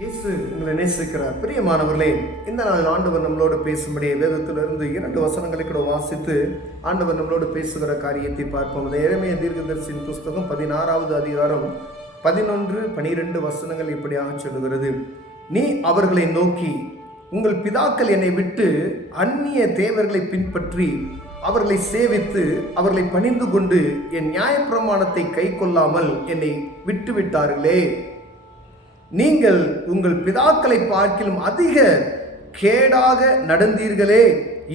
இயேசு உங்களை நேசிக்கிறார். பிரியமானவர்களே, இந்த நாள் ஆண்டவர் நம்மளோடு பேசும்படியே வேதத்திலிருந்து 2 வசனங்களை கூட வாசித்து ஆண்டவர் நம்மளோடு பேசுகிற காரியத்தை பார்ப்போம். எரேமியா தீர்க்கதரிசியின் புஸ்தகம் 16வது அதிகாரம் 11, 12 வசனங்கள் இப்படியாக சொல்லுகிறது. நீ அவர்களை நோக்கி, உங்கள் பிதாக்கள் என்னை விட்டு அந்நிய தேவர்களை பின்பற்றி அவர்களை சேவித்து அவர்களை பணிந்து கொண்டு என் நியாயப்பிரமாணத்தை கை கொள்ளாமல் என்னை விட்டுவிட்டார்களே. நீங்கள் உங்கள் பிதாக்களை பார்க்கிலும் அதிக கேடாக நடந்தீர்களே.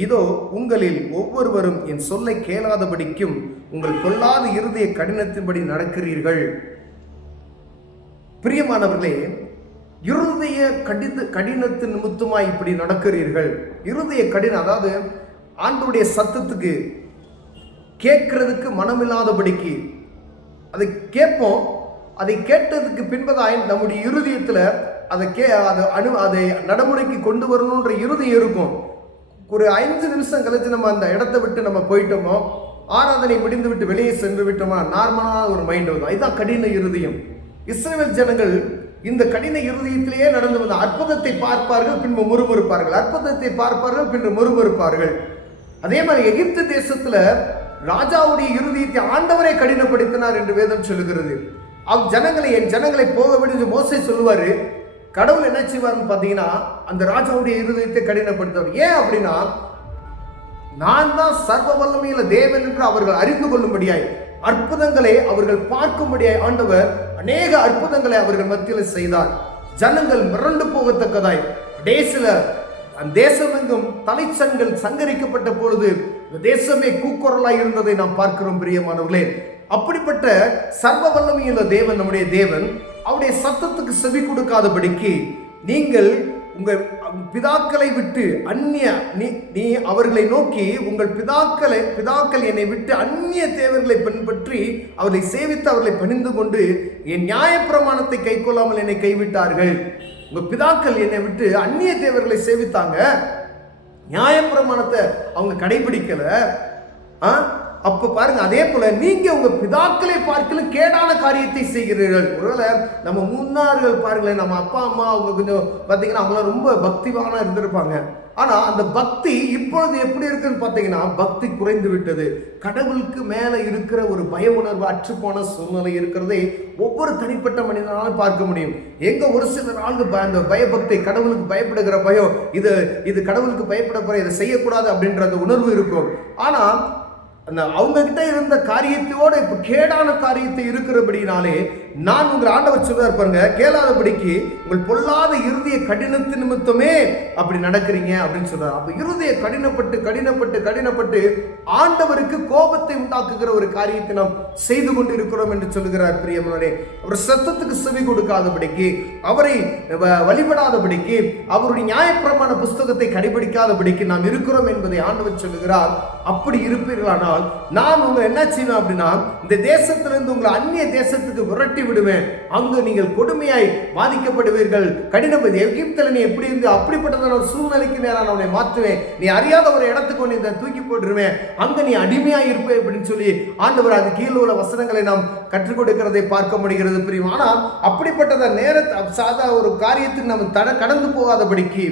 இதோ உங்களில் ஒவ்வொருவரும் என் சொல்லை கேளாதபடிக்கும் உங்கள் பொல்லாத இருதய கடினத்தின்படி நடக்கிறீர்கள். பிரியமானவர்களே, இருதய கடினத்தின் நிமித்தமாய் இப்படி நடக்கிறீர்கள். இருதய கடினம், அதாவது ஆண்டவருடைய சத்தத்துக்கு கேட்கறதுக்கு மனமில்லாதபடிக்கு அதை கேட்போம். அதை கேட்டதுக்கு பின்பதாய் நம்முடைய இருதயத்தில் அதை நடைமுறைக்கு கொண்டு வரணுன்ற இருதயம் இருக்கும். ஒரு 5 நிமிஷம் கழிச்சு நம்ம அந்த இடத்தை விட்டு நம்ம போயிட்டோமோ, ஆராதனை முடிந்து விட்டு வெளியே சென்று விட்டோமா, நார்மலான ஒரு மைண்ட் வரும். இதுதான் கடின இருதயம். இஸ்ரவேல் ஜனங்கள் இந்த கடின இருதயத்திலேயே நடந்து வந்த அற்புதத்தை பார்ப்பார்கள், பின்பு முறுமுறுப்பார்கள். அற்புதத்தை பார்ப்பார்கள், பின்பு முறுமுறுப்பார்கள். அதே மாதிரி எகிப்து தேசத்துல ராஜாவுடைய இருதயத்தை ஆண்டவரை கடினப்படுத்தினார் என்று வேதம் சொல்லுகிறது. என் ஜனங்களை போக விடுத்து மோசே சொல்லுவாரு. கடவுள் என்ன செய்வார்னு பார்த்தீங்கன்னா, அந்த ராஜாவுடைய இருதயத்தை கடினப்படுத்துவார். ஏன் அப்படின்னா, நான் தான் சர்வ வல்லமையுள்ள தேவன் என்று அவர்கள் அறிந்து கொள்ளும்படியாய், அற்புதங்களை அவர்கள் பார்க்கும்படியாய் ஆண்டவர் அநேக அற்புதங்களை அவர்கள் மத்தியில் செய்தார். ஜனங்கள் மிரண்டு போகத்தக்கதாய் அந்த தேசமெங்கும் தலைச்சங்கள் சங்கரிக்கப்பட்ட பொழுது தேசமே கூக்குரலாய் இருந்ததை நாம் பார்க்கிறோம். பிரியமானவர்களே, அப்படிப்பட்ட சர்வ வல்லமையுள்ள தேவன் நம்முடைய தேவன் அவருடைய சத்தத்துக்கு செவி கொடுக்காதபடிக்கு நீங்கள் உங்கள் பிதாக்களை விட்டு நீ அவர்களை நோக்கி, உங்கள் பிதாக்கள் என்னை விட்டு அந்நிய தேவர்களை பின்பற்றி அவர்களை சேவித்து அவர்களை பணிந்து கொண்டு என் நியாயப்பிரமாணத்தை கை கொள்ளாமல் என்னை கைவிட்டார்கள். உங்க பிதாக்கள் என்னை விட்டு அந்நிய தேவர்களை சேவித்தாங்க, நியாயப்பிரமாணத்தை அவங்க கடைபிடிக்கல. அப்ப பாருங்க, அதே போல நீங்க உங்க பிதாக்களை பார்க்கல கேடான காரியத்தை செய்கிறீர்கள். ஒருவேளை நம்ம முன்னார்கள் பாருங்களேன், நம்ம அப்பா அம்மா அவங்க கொஞ்சம் பார்த்தீங்கன்னா அவங்கள ரொம்ப பக்திவானா இருந்திருப்பாங்க. ஆனா அந்த பக்தி இப்பொழுது எப்படி இருக்குன்னு பார்த்தீங்கன்னா, பக்தி குறைந்து விட்டது. கடவுளுக்கு மேல இருக்கிற ஒரு பய உணர்வு அற்றுப்போன சூழ்நிலை இருக்கிறதை ஒவ்வொரு தனிப்பட்ட மனிதனாலும் பார்க்க முடியும். எங்க ஒரு சில நாளுக்கு அந்த பயபக்தி, கடவுளுக்கு பயப்படுகிற பயம், இது கடவுளுக்கு பயப்பட போற, இதை செய்யக்கூடாது அப்படின்ற அந்த உணர்வு இருக்கும். ஆனா அவங்க கிட்ட இருந்த காரியத்தோட இப்ப கேடான காரியத்தை இருக்கிறபடினாலே நான் உங்கள் ஆண்டவர் சொல்றார் பாருங்க, கேளாதபடிக்கு உங்கள் பொல்லாத இருதய கடினத்தின் நிமித்தமே அப்படி நடக்கிறீங்க அப்படின்னு சொல்றாரு. அப்ப இருதய கடினப்பட்டு ஆண்டவருக்கு கோபத்தை உண்டாக்குகிற ஒரு காரியத்தை நாம் செய்து கொண்டு இருக்கிறோம் என்று சொல்லுகிறார். பிரியமானவரே, அவர் சத்தத்துக்கு செவி கொடுக்காதபடிக்கு, அவரை வழிபடாதபடிக்கு, அவருடைய நியாயப்பிரமாண புஸ்தகத்தை கடைபிடிக்காதபடிக்கு நாம் இருக்கிறோம் என்பதை ஆண்டவர் சொல்லுகிறார். அப்படி இருப்பீர்களானால் நான் உங்களை என்ன செய்வேன் அப்படின்னா, இந்த தேசத்திலிருந்து உங்களை அந்நிய தேசத்துக்கு விரட்டி விடுவேன். அங்கு நீங்கள் கொடுமையாய் பாதிக்கப்படுவீர்கள். கடினப்பதி எகிப்தில் நீ எப்படி இருந்து அப்படிப்பட்டதான ஒரு சூழ்நிலைக்கு நேரம் அவனை மாற்றுவேன். நீ அறியாத ஒரு இடத்துக்கு ஒன்று தூக்கி போட்டுருவேன். அங்க நீ அடிமையாய் இருப்ப அப்படின்னு சொல்லி ஆண்டவர் அது கீழே உள்ள வசனங்களை நாம் கற்றுக் கொடுக்கிறதை பார்க்க முடிகிறது. பிரியும். ஆனால் அப்படிப்பட்டத நேரத்தை சாதா ஒரு காரியத்துக்கு நம்ம கடந்து போகாதபடிக்கு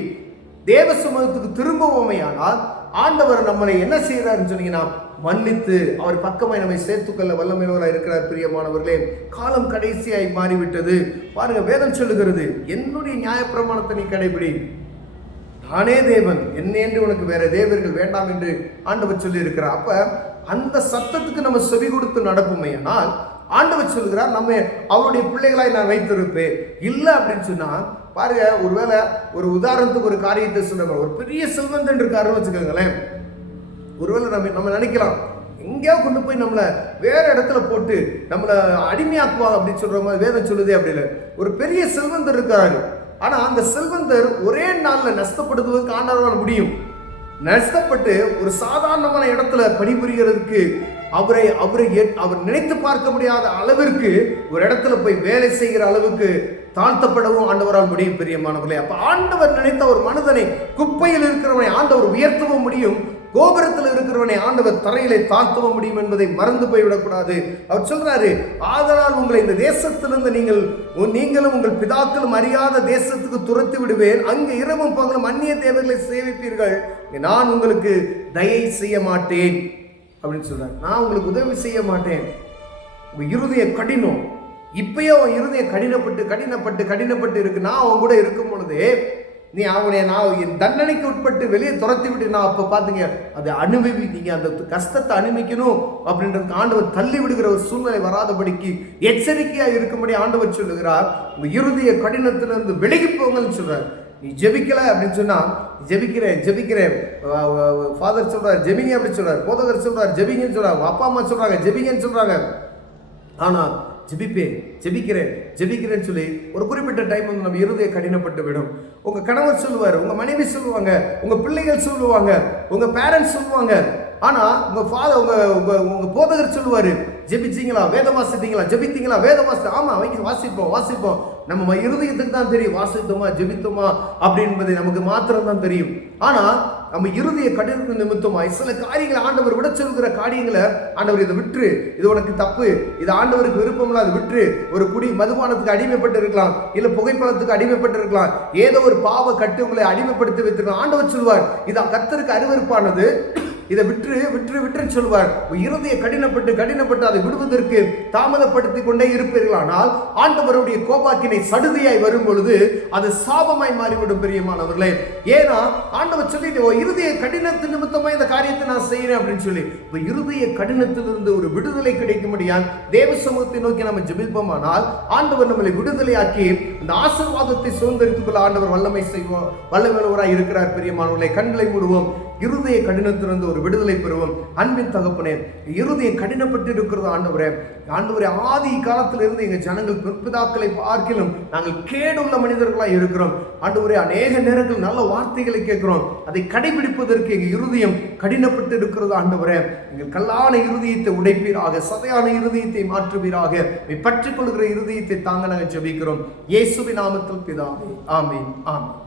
தேவ சமூகத்துக்கு திரும்பவுமையானால் ஆண்டவர் நம்மளை என்ன செய்யறாருன்னு சொன்னீங்கன்னா, மன்னித்து அவர் பக்கமாய் நம்மை சேர்த்துக்கொள்ள வல்லமையுள்ளவராய் இருக்கிறார். பிரியமானவர்களே, காலம் கடைசியாய் மாறிவிட்டது. பாருங்க, வேதம் சொல்லுகிறது, என்னுடைய நியாயப்பிரமாணத்தை நீ கடைபிடி, நானே தேவன், என்னை என்று உனக்கு வேற தேவர்கள் வேண்டாம் என்று ஆண்டவர் சொல்லி இருக்கிறார். அப்ப அந்த சத்தத்துக்கு நம்ம செவி கொடுத்து நடப்போமே. ஆனால் ஆண்டவர் சொல்லுகிறார், நம்ம அவருடைய பிள்ளைகளாய் நான் வைத்திருப்பேன். இல்லை அப்படின்னு சொன்னா பாருங்க, ஒருவேளை ஒரு உதாரணத்துக்கு ஒரு காரியத்தை சொல்லுங்க, ஒரு பெரிய செல்வந்தன் இருக்காருன்னு வச்சுக்கோங்களேன். ஒருவேளை நம்ம நினைக்கலாம், எங்கேயோ கொண்டு போய் நம்மளை வேற இடத்துல போட்டு நம்மளை அடிமையாக்குவாங்க அப்படின்னு சொல்ற மாதிரி வேதம் சொல்லுதே. அப்படி இல்லை, ஒரு பெரிய செல்வந்தர் இருக்காரு. ஆனா அந்த செல்வந்தர் ஒரே நாள்ல நஷ்டப்படுத்துவதற்கு ஆண்டவரால் முடியும். நஷ்டப்பட்டு ஒரு சாதாரணமான இடத்துல பணிபுரிகிறதுக்கு அவர் நினைத்து பார்க்க முடியாத அளவிற்கு ஒரு இடத்துல போய் வேலை செய்கிற அளவுக்கு தாழ்த்தப்படவும் ஆண்டவரால் முடியும். பிரியமானவர்களே, அப்ப ஆண்டவர் நினைத்த ஒரு மனிதனை, குப்பையில் இருக்கிறவனை ஆண்டவர் உயர்த்தவும் முடியும், கோபுரத்தில் இருக்கிறவனை ஆண்டவர் தரையிலே தாழ்த்த முடியும் என்பதை மறந்து போய்விடக்கூடாது. அவர் சொல்றாரு, ஆதலால் உங்களை இந்த தேசத்திலிருந்து நீங்களும் உங்கள் பிதாக்களும் அறியாத தேசத்துக்கு துரத்தி விடுவேன். அங்கு இரவும் பகலும் அந்நிய தேவர்களை சேவிப்பீர்கள். நான் உங்களுக்கு தயை செய்ய மாட்டேன் அப்படின்னு சொல்றாரு. நான் உங்களுக்கு உதவி செய்ய மாட்டேன். உங்க இருதய கடினம், இப்பயே உன் இருதய கடினப்பட்டு இருக்கு. நான் அவன் கூட இருக்கும் பொழுது நீ அவனை நான் என் தண்டனைக்கு உட்பட்டு வெளியே துரத்தி விட்டு நான் அப்போ பார்த்தீங்க அதை அனுபவித்தீங்க. அந்த கஷ்டத்தை அனுபவிக்கணும் அப்படின்றதுக்கு ஆண்டவர் தள்ளி விடுகிற ஒரு சூழ்நிலை வராதபடிக்கு எச்சரிக்கையாக இருக்கும்படி ஆண்டவர் சொல்லுகிறார். உங்க இருதய கடினத்திலிருந்து விலகி போங்கன்னு சொல்றார். நீ ஜெபிக்கல அப்படின்னு சொன்னா ஜெபிக்கிறேன் ஃபாதர் சொல்றாரு ஜெபிங்க அப்படின்னு சொல்றாரு, போதகர் சொல்றாரு ஜெபிங்கன்னு சொல்றாங்க, அப்பா அம்மா சொல்றாங்க ஜெபிங்கன்னு சொல்றாங்க. ஆனா ஜெபிக்கிறேன்னு சொல்லி ஒரு குறிப்பிட்ட டைம் வந்து நம்ம இருதய கடினப்பட்டு விடும். உங்க கணவர் சொல்லுவார், உங்க மனைவி சொல்லுவாங்க, உங்க பிள்ளைகள் சொல்லுவாங்க, உங்க பேரண்ட்ஸ் சொல்லுவாங்க. ஆனா உங்க போதகர் சொல்லுவாரு, ஜெபிச்சீங்களா, வேதம் வாசித்தீங்களா, ஜெபித்தீங்களா, வேதம் ஆமா வாசிப்போம். நம்ம இருதயத்துக்கு தான் தெரியும் வாசித்தோமா ஜெபித்தோமா அப்படின்பதை நமக்கு மாத்திரம் தான் தெரியும். ஆனா நம்ம இருதய கடின நிமித்தமா சில காரியங்களை ஆண்டவர் விட சொல்கிற காரியங்களை, ஆண்டவர் இதை விட்டுரு, இது உனக்கு தப்பு, இது ஆண்டவருக்கு விருப்பம் இல்லாத விட்டுரு. ஒரு குடி மதுபானத்துக்கு அடிமைப்பட்டு இருக்கலாம், இல்ல புகைப்பழத்துக்கு அடிமைப்பட்டு இருக்கலாம், ஏதோ ஒரு பாவ கட்டு உங்களை அடிமைப்படுத்தி வைத்திருக்கலாம். ஆண்டவர் சொல்வார், இது கர்த்தருக்கு அருவருப்பானது, இதை விட்டுன்னு சொல்லுவார். இருதய கடினப்பட்டு அதை விடுவதற்கு தாமதப்படுத்தி கொண்டே இருப்பீர்களானால் ஆண்டவருடைய கோபாக்கினை சடுதியாய் வரும் பொழுது அது சாபமாய் மாறிவிடும் பிரியமானவர்களே. ஏன்னா ஆண்டவர் சொல்லிட்டு இருதய கடினத்தின் நிமித்தமா இந்த காரியத்தை நான் செய்யறேன் அப்படின்னு சொல்லி இருதய கடினத்திலிருந்து ஒரு விடுதலை கிடைக்கும்படியால் தேவ சமூகத்தை நோக்கி நம்ம ஜெபிப்போமானால் ஆண்டவர் நம்மளை விடுதலையாக்கி இந்த ஆசீர்வாதத்தை சுதந்திரித்துக் கொள்ள ஆண்டவர் வல்லமையுள்ளவராய் இருக்கிறார். பிரியமானவர்களே, கண்களை மூடுவோம், இருதய கடினத்திலிருந்து ஒரு விடுதலை பெறுவோம். அன்பின் தகப்பனே, இருதய கடினப்பட்டு இருக்கிறது ஆண்டவரே, ஆதி காலத்திலிருந்து எங்க ஜனங்கள் பிற்பிதாக்களை பார்க்கிலும் நாங்கள் கேடுள்ள மனிதர்களாக இருக்கிறோம் ஆண்டவரே. அநேக நேரங்கள் நல்ல வார்த்தைகளை கேட்கிறோம், அதை கடைபிடிப்பதற்கு எங்க இருதயம் கடினப்பட்டு இருக்கிறது ஆண்டவரே. எங்கள் கல்லான இருதயத்தை உடைப்பீராக, சதையான இருதயத்தை மாற்றுவீராக, பற்றிக் கொள்கிற இருதயத்தை தாங்க நாங்கள் ஜெபிக்கிறோம். இயேசுவின் நாமத்தில் பிதாவே, ஆமென், ஆமென்.